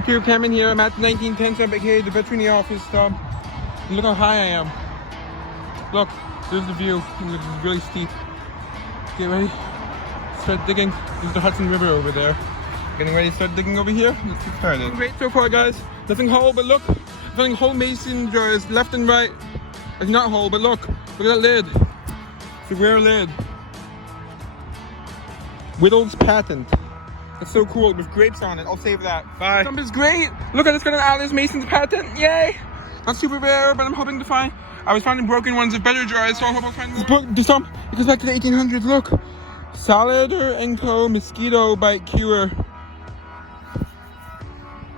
YouTube, Cameron here. I'm at the 1910 Summit, the veterinary office stop. And look how high I am. Look, there's the view. It's really steep. Get ready. Start digging. There's the Hudson River over there. Getting ready to start digging over here. Let's get started. Great so far, guys. Nothing whole, but look. Nothing whole mason jars left and right. It's not whole, but look. Look at that lid. It's a rare lid. Whittle's patent. It's so cool with grapes on it. I'll save that. Bye. The dump is great. Look at this, got an Alice Mason's patent. Yay! Not super rare, but I'm hoping to find. I was finding broken ones of better jars, so I hope I'll find more. This dump, it goes back to the 1800s. Look, Salader & Co. Mosquito Bite Cure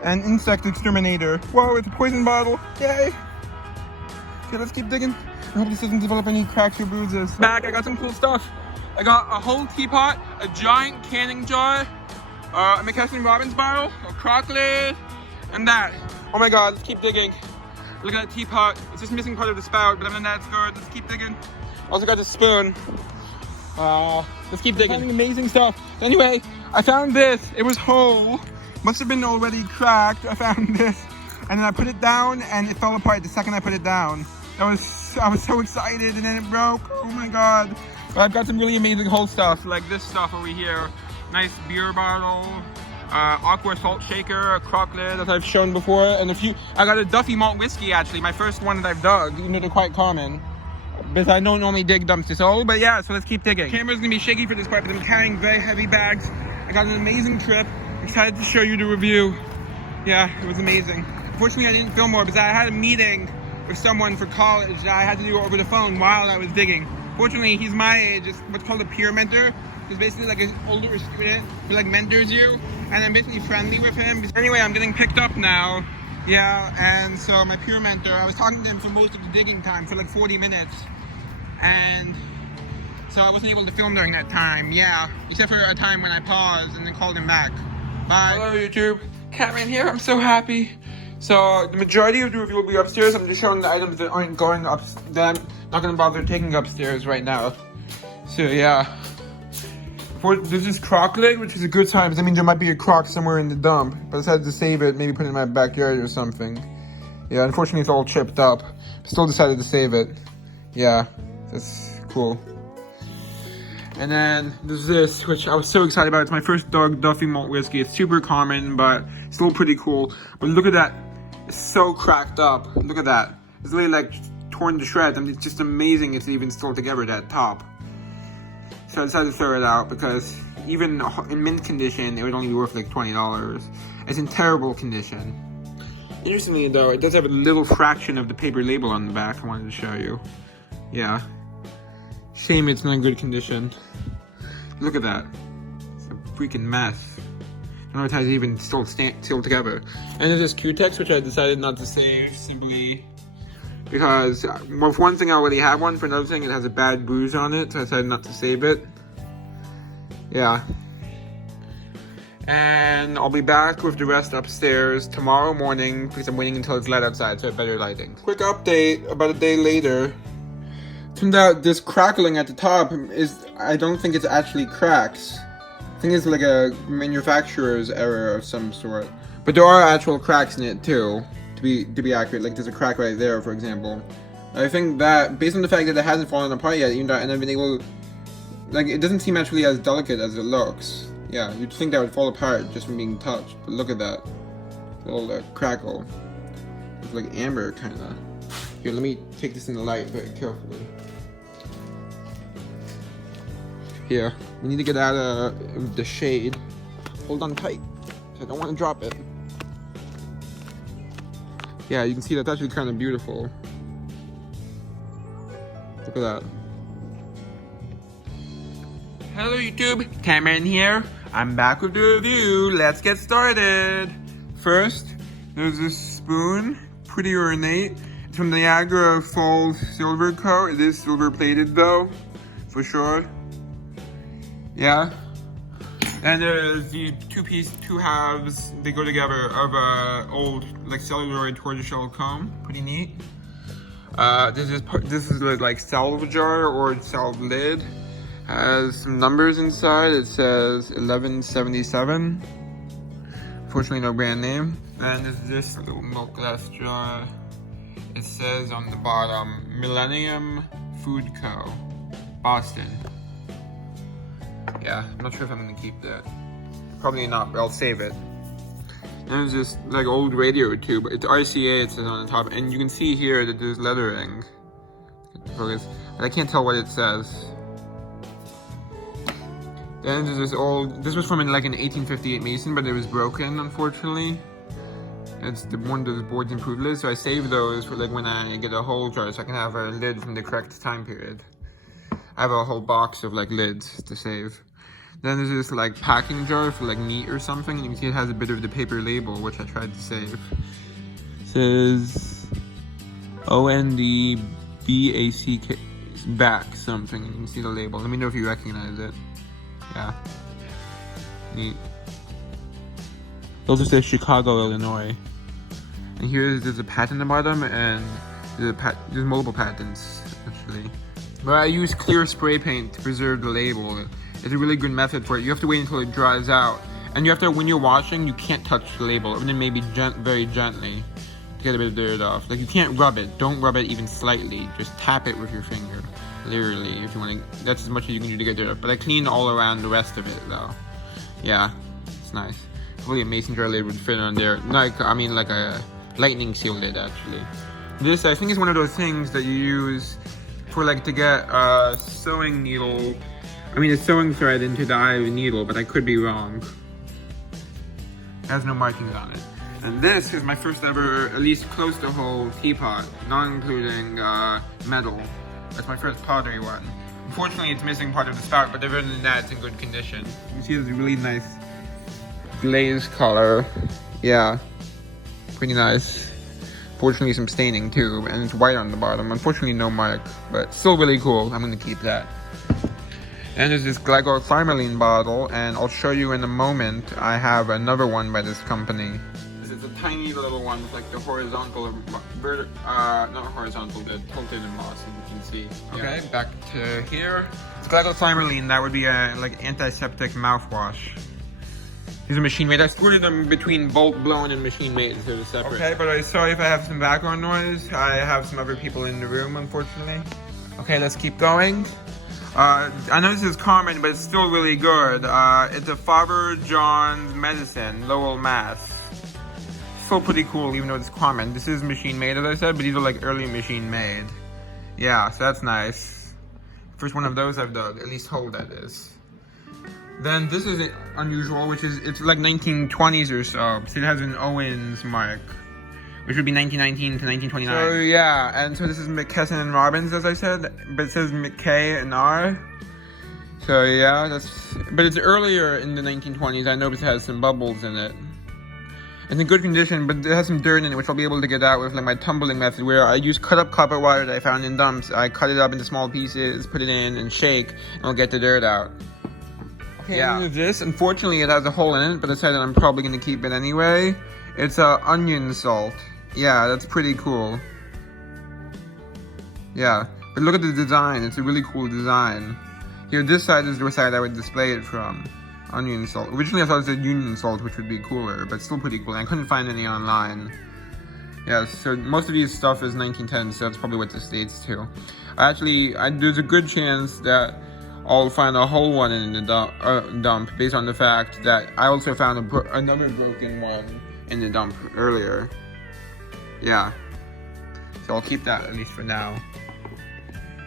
and Insect Exterminator. Whoa, it's a poison bottle. Yay! Okay, let's keep digging. I hope this doesn't develop any cracks or bruises. Back, I got some cool stuff. I got a whole teapot, a giant canning jar, a McKesson Robbins bottle, a crock lid, and that. Oh my god, let's keep digging. Look at that teapot. It's just missing part of the spout, but other than that, it's good. Let's keep digging. Also got the spoon. Let's keep digging. Finding amazing stuff. So anyway, I found this. It was whole. Must have been already cracked. I found this. And then I put it down, and it fell apart the second I put it down. I was so excited, and then it broke. Oh my god. But I've got some really amazing whole stuff, like this stuff over here. Nice beer bottle, aqua salt shaker, a crock lid that I've shown before, and I got a Duffy malt whiskey actually, my first one that I've dug, even though they're quite common. Because I don't normally dig dumpsters all, but yeah, so let's keep digging. Camera's gonna be shaky for this part, but I'm carrying very heavy bags. I got an amazing trip. Excited to show you the review. Yeah, it was amazing. Unfortunately, I didn't film more because I had a meeting with someone for college that I had to do over the phone while I was digging. Fortunately, he's my age. It's what's called a peer mentor. It's basically like an older student who like mentors you, and I'm basically friendly with him. Anyway, I'm getting picked up now. Yeah, and so my peer mentor, I was talking to him for most of the digging time, for like 40 minutes. And so I wasn't able to film during that time, yeah. Except for a time when I paused and then called him back. Bye. Hello YouTube, Cameron here, I'm so happy. So the majority of the review will be upstairs. I'm just showing the items that aren't going up, that I'm not gonna bother taking upstairs right now. So yeah. There's this crock lid, which is a good sign, because that means there might be a crock somewhere in the dump. But I decided to save it, maybe put it in my backyard or something. Yeah, unfortunately it's all chipped up. Still decided to save it. Yeah, that's cool. And then there's this, which I was so excited about. It's my first Duffy malt whiskey. It's super common, but still pretty cool. But look at that. It's so cracked up. Look at that. It's literally like torn to shreds. I mean, it's just amazing it's even still together, that top. So I decided to throw it out because even in mint condition, it would only be worth like $20. It's in terrible condition. Interestingly though, it does have a little fraction of the paper label on the back I wanted to show you. Yeah. Shame it's not in good condition. Look at that. It's a freaking mess. I don't know if it's even still sealed together. And there's this Q-Tex, which I decided not to save simply because, well, for one thing, I already have one. For another thing, it has a bad bruise on it, so I decided not to save it. Yeah. And I'll be back with the rest upstairs tomorrow morning because I'm waiting until it's light outside, so I have better lighting. Quick update, about a day later. Turned out this crackling at the top I don't think it's actually cracks. I think it's like a manufacturer's error of some sort. But there are actual cracks in it too. To be accurate, like there's a crack right there, for example. I think that based on the fact that it hasn't fallen apart yet, even though, and I've been able, like, it doesn't seem actually as delicate as it looks. Yeah, you'd think that would fall apart just from being touched, but look at that little crackle. It's like amber, kind of. Here, let me take this in the light very carefully. Here, we need to get out of the shade. Hold on tight, I don't want to drop it. Yeah, you can see that's actually kind of beautiful. Look at that. Hello YouTube, Cameron here. I'm back with the review. Let's get started. First, there's this spoon, pretty ornate. It's from the Niagara Falls Silver Co. It is silver plated though, for sure. Yeah. And there's the two halves, they go together, of old like celluloid tortoiseshell comb. Pretty neat. This is like salve jar or salve lid. Has some numbers inside. It says 1177. Unfortunately, no brand name. Then there's this little milk glass jar. It says on the bottom, Millennium Food Co. Boston. Yeah, I'm not sure if I'm gonna keep that. Probably not, but I'll save it. And there's this like old radio tube. It's RCA, it says on the top, and you can see here that there's lettering. Focus, but I can't tell what it says. Then there's this old. This was from like an 1858 Mason, but it was broken, unfortunately. It's one of those boards improved lids, so I save those for like when I get a hole jar, so I can have a lid from the correct time period. I have a whole box of like lids to save. Then there's this like packing jar for like meat or something, and you can see it has a bit of the paper label, which I tried to save. It says ONDBACK back something, and you can see the label. Let me know if you recognize it. Yeah. Neat. It also says Chicago, Illinois. And there's a patent on the bottom, and there's multiple patents, actually. But I use clear spray paint to preserve the label. It's a really good method for it. You have to wait until it dries out. And you have to, when you're washing, you can't touch the label, other than maybe very gently to get a bit of dirt off. Like, you can't rub it. Don't rub it even slightly. Just tap it with your finger. Literally, if you want to. That's as much as you can do to get dirt off. But I clean all around the rest of it, though. Yeah, it's nice. Hopefully a mason jar lid would fit on there. Like a lightning seal lid, actually. This, I think, is one of those things that you use for like to get a sewing needle. A sewing thread into the eye of a needle, but I could be wrong. It has no markings on it. And this is my first ever, at least close to whole teapot, not including metal. That's my first pottery one. Unfortunately, it's missing part of the spout, but other than that, it's in good condition. You can see there's a really nice glaze color. Yeah, pretty nice. Fortunately, some staining too, and it's white on the bottom. Unfortunately, no mark, but still really cool. I'm gonna keep that. And there's this glycosylmarine bottle, and I'll show you in a moment. I have another one by this company. This is a tiny little one with like the horizontal, not horizontal, the tilted embossing, you can see. Okay, yeah. Back to here. It's glycosylmarine. That would be a like antiseptic mouthwash. These are machine made. I squirted them between bolt blown and machine made, so they're separate. Okay, but I'm sorry if I have some background noise. I have some other people in the room, unfortunately. Okay, let's keep going. I know this is common, but it's still really good. It's a Father John's Medicine, Lowell, Mass. Still pretty cool, even though it's common. This is machine made, as I said, but these are like early machine made. Yeah, so that's nice. First one of those I've dug, at least whole that is. Then this is unusual, which is, it's like 1920s or so. So it has an Owens mark, which would be 1919 to 1929. So yeah, and so this is McKesson and Robbins, as I said, but it says McKay and R. So yeah, but it's earlier in the 1920s. I know it has some bubbles in it. It's in good condition, but it has some dirt in it, which I'll be able to get out with like my tumbling method, where I use cut up copper wire that I found in dumps. I cut it up into small pieces, put it in, and shake, and I'll get the dirt out. Okay, yeah. This, unfortunately, it has a hole in it, but I decided I'm probably going to keep it anyway. It's onion salt. Yeah, that's pretty cool. Yeah, but look at the design. It's a really cool design. Here, this side is the side I would display it from. Onion salt. Originally, I thought it said Union salt, which would be cooler, but still pretty cool. And I couldn't find any online. Yeah, so most of these stuff is 1910, so that's probably what this dates to. There's a good chance that I'll find a whole one in the dump, based on the fact that I also found another broken one in the dump earlier. Yeah, so I'll keep that at least for now.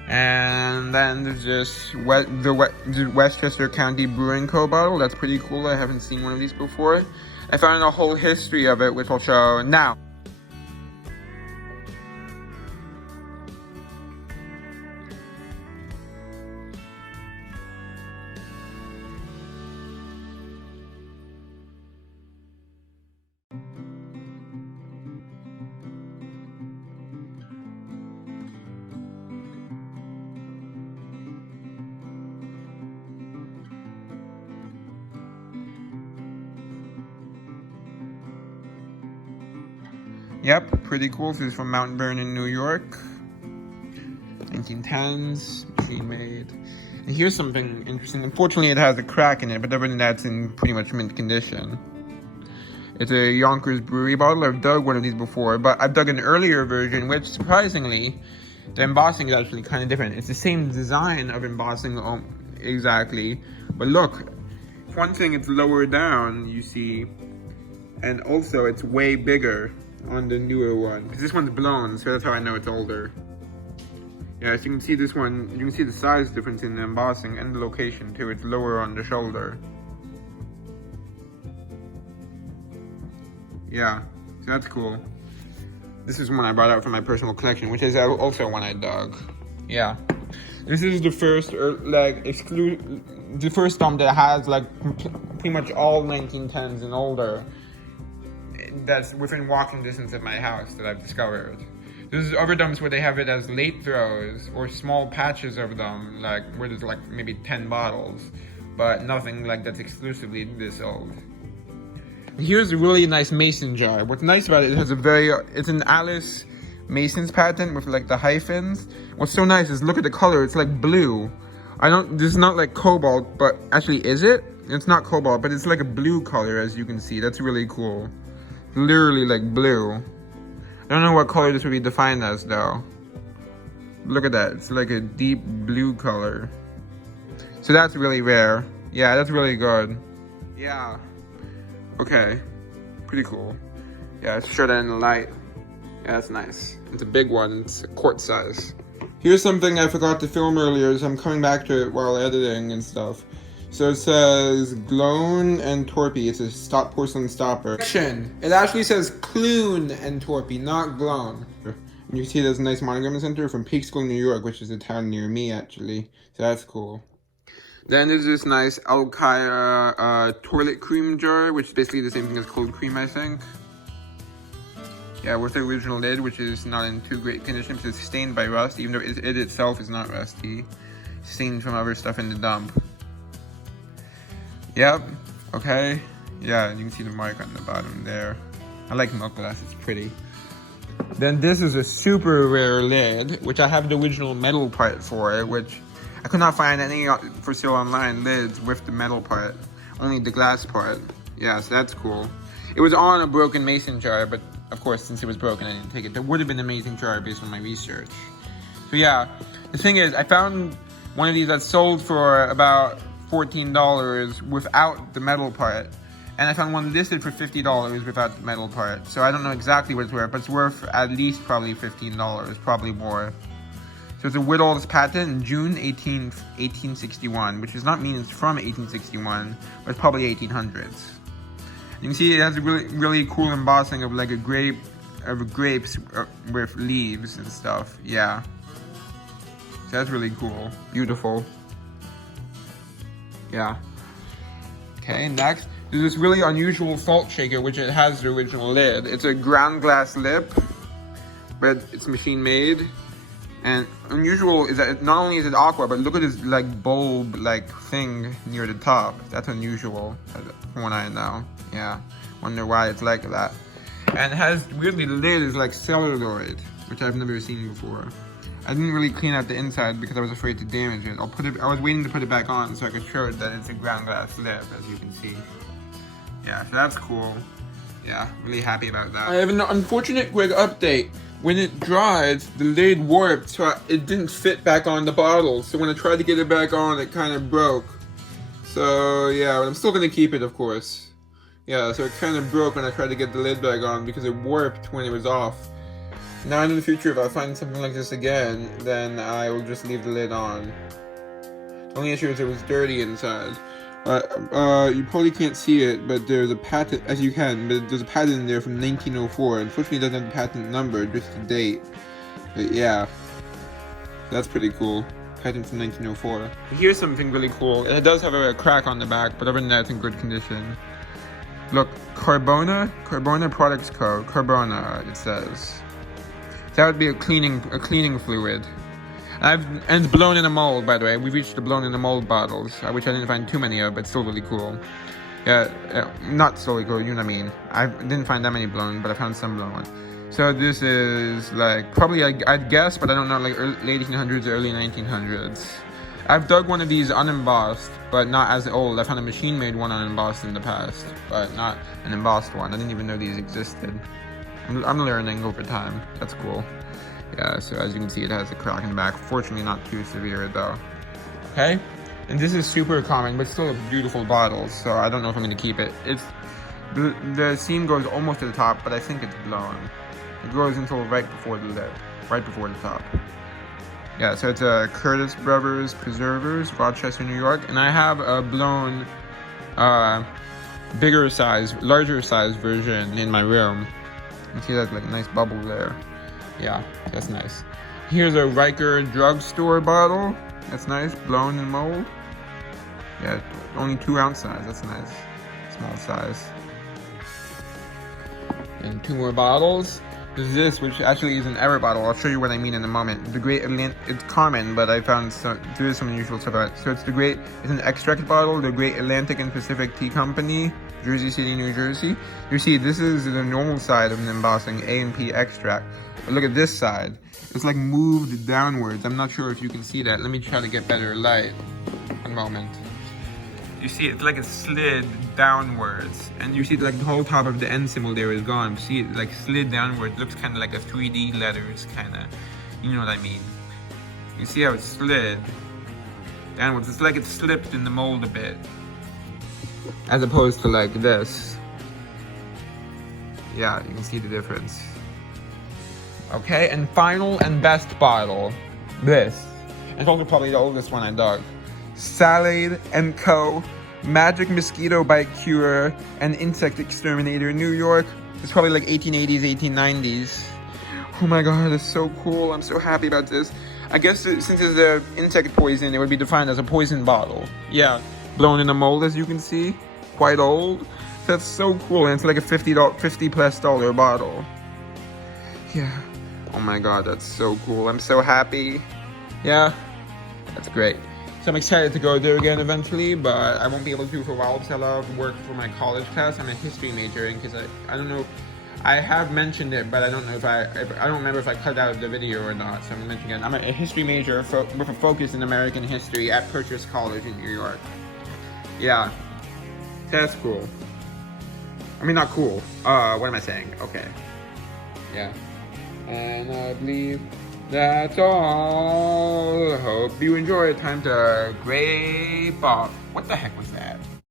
And then there's this the Westchester County Brewing Co. bottle. That's pretty cool. I haven't seen one of these before. I found a whole history of it, which I'll show now. Yep, pretty cool. This is from Mount Vernon, New York. 1910s, machine made. And here's something interesting. Unfortunately, it has a crack in it, but other than that, it's in pretty much mint condition. It's a Yonkers Brewery bottle. I've dug one of these before, but I've dug an earlier version, which surprisingly, the embossing is actually kind of different. It's the same design of embossing exactly, but look, one thing, it's lower down, you see, and also it's way bigger on the newer one, because this one's blown, so that's how I know it's older. Yeah, so you can see this one, you can see the size difference in the embossing and the location too. It's lower on the shoulder. Yeah, so that's cool. This is one I brought out from my personal collection, which is also one I dug. Yeah, this is the first, the first stump that has like pretty much all 1910s and older. That's within walking distance of my house that I've discovered. There's other dumps where they have it as late throws or small patches of them, like where there's like maybe 10 bottles, but nothing like that's exclusively this old. Here's a really nice mason jar. What's nice about it, it has it's an Alice Mason's patent with like the hyphens. What's so nice is look at the color, it's like blue. This is not like cobalt, but actually is it? It's not cobalt, but it's like a blue color as you can see. That's really cool. Literally like blue. I don't know what color this would be defined as though. Look at that, it's like a deep blue color. So that's really rare. Yeah, that's really good. Yeah. Okay, pretty cool. Yeah, let's show that in the light. Yeah, that's nice. It's a big one, it's a quart size. Here's something I forgot to film earlier, so I'm coming back to it while editing and stuff. So it says Glown and Torpy. It's a stop porcelain stopper. It actually says Clune and Torpy, not Glown. And you can see there's a nice monogram in the center from Peekskill, New York, which is a town near me actually. So that's cool. Then there's this nice Alkaya toilet cream jar, which is basically the same thing as cold cream, I think. Yeah, with the original lid, which is not in too great condition because it's stained by rust, even though it itself is not rusty. Stained from other stuff in the dump. Yep, okay. Yeah, you can see the mark on the bottom there. I like milk glass, it's pretty. Then this is a super rare lid, which I have the original metal part for, which I could not find any for sale online lids with the metal part, only the glass part. Yeah, so that's cool. It was on a broken mason jar, but of course, since it was broken, I didn't take it. That would have been an amazing jar based on my research. So yeah, the thing is, I found one of these that sold for about $14 without the metal part. And I found one listed for $50 without the metal part. So I don't know exactly what it's worth, but it's worth at least probably $15, probably more. So it's a Whittall's patent in June 1861, which does not mean it's from 1861, but it's probably 1800s. You can see it has a really cool embossing of like grapes with leaves and stuff. Yeah. So that's really cool. Beautiful. Yeah. Okay, next. There's this really unusual salt shaker, which it has the original lid. It's a ground glass lip, but it's machine made. And unusual is that not only is it aqua, but look at this like bulb like thing near the top. That's unusual, from what I know. Yeah, wonder why it's like that. And it has, weirdly, the lid is like celluloid, which I've never seen before. I didn't really clean out the inside because I was afraid to damage it. I was waiting to put it back on so I could show it that it's a ground glass lip, as you can see. Yeah, so that's cool. Yeah, really happy about that. I have an unfortunate quick update. When it dried, the lid warped, so it didn't fit back on the bottle. So when I tried to get it back on, it kind of broke. So yeah, but I'm still gonna keep it, of course. Yeah, so it kind of broke when I tried to get the lid back on because it warped when it was off. Now in the future, if I find something like this again, then I will just leave the lid on. The only issue is it was dirty inside. You probably can't see it, but there's a patent, as you can, but there's a patent in there from 1904. Unfortunately, it doesn't have the patent number, just the date. But yeah, that's pretty cool. Patent from 1904. Here's something really cool. It does have a crack on the back, but other than that, it's in good condition. Look, Carbona Products Co. Carbona, it says. That would be a cleaning fluid. And it's blown in a mold, by the way. We've reached the blown in a mold bottles, which I didn't find too many of, but still really cool. Yeah, not so cool, you know what I mean. I didn't find that many blown, but I found some blown ones. So this is like, probably, I'd guess, but I don't know, like late 1800s, early 1900s. I've dug one of these unembossed, but not as old. I found a machine-made one unembossed in the past, but not an embossed one. I didn't even know these existed. I'm learning over time. That's cool. Yeah, so as you can see, it has a crack in the back. Fortunately, not too severe, though. Okay? And this is super common, but still a beautiful bottle, so I don't know if I'm going to keep it. The seam goes almost to the top, but I think it's blown. It goes until right before the lip, right before the top. Yeah, so it's a Curtis Brothers Preservers, Rochester, New York, and I have a blown, bigger size, larger size version in my room. You can see that like nice bubble there. Yeah, that's nice. Here's a Riker drugstore bottle. That's nice, blown in mold. Yeah, only 2 ounce size. That's nice, small size. And 2 more bottles. There's this, which actually is an error bottle. I'll show you what I mean in a moment. The Great Atlantic, it's common, but I found there is some unusual stuff about it. So it's an extract bottle, the Great Atlantic and Pacific Tea Company, Jersey City, New Jersey. You see, this is the normal side of an embossing A&P extract. But look at this side. It's like moved downwards. I'm not sure if you can see that. Let me try to get better light. One moment. You see, it's like it slid downwards, and you see like the whole top of the end symbol there is gone. See, it like slid downwards. It looks kind of like a 3D letters, kind of. You know what I mean? You see how it slid downwards? It's like it slipped in the mold a bit, as opposed to like this. Yeah, you can see the difference. Okay, and final and best bottle, this. It's also probably the oldest one I dug. Salade & Co. Magic Mosquito Bite Cure and Insect Exterminator, New York. It's probably like 1880s, 1890s. Oh my god, it's so cool. I'm so happy about this. I guess since it's an insect poison, it would be defined as a poison bottle. Yeah, blown in a mold, as you can see. Quite old. That's so cool, and it's like a $50+ bottle. Yeah. Oh my god, that's so cool. I'm so happy. Yeah, that's great. So I'm excited to go there again eventually, but I won't be able to for a while because I love work for my college class. I'm a history major, and because I don't know, I have mentioned it, but I don't know if I don't remember if I cut out the video or not. So I'm mentioning it. I'm a history major with a focus in American history at Purchase College in New York. Yeah, that's cool. I mean, not cool. What am I saying? Okay. Yeah. And I believe that's all. Hope you enjoyed. Time to grape off. What the heck was that?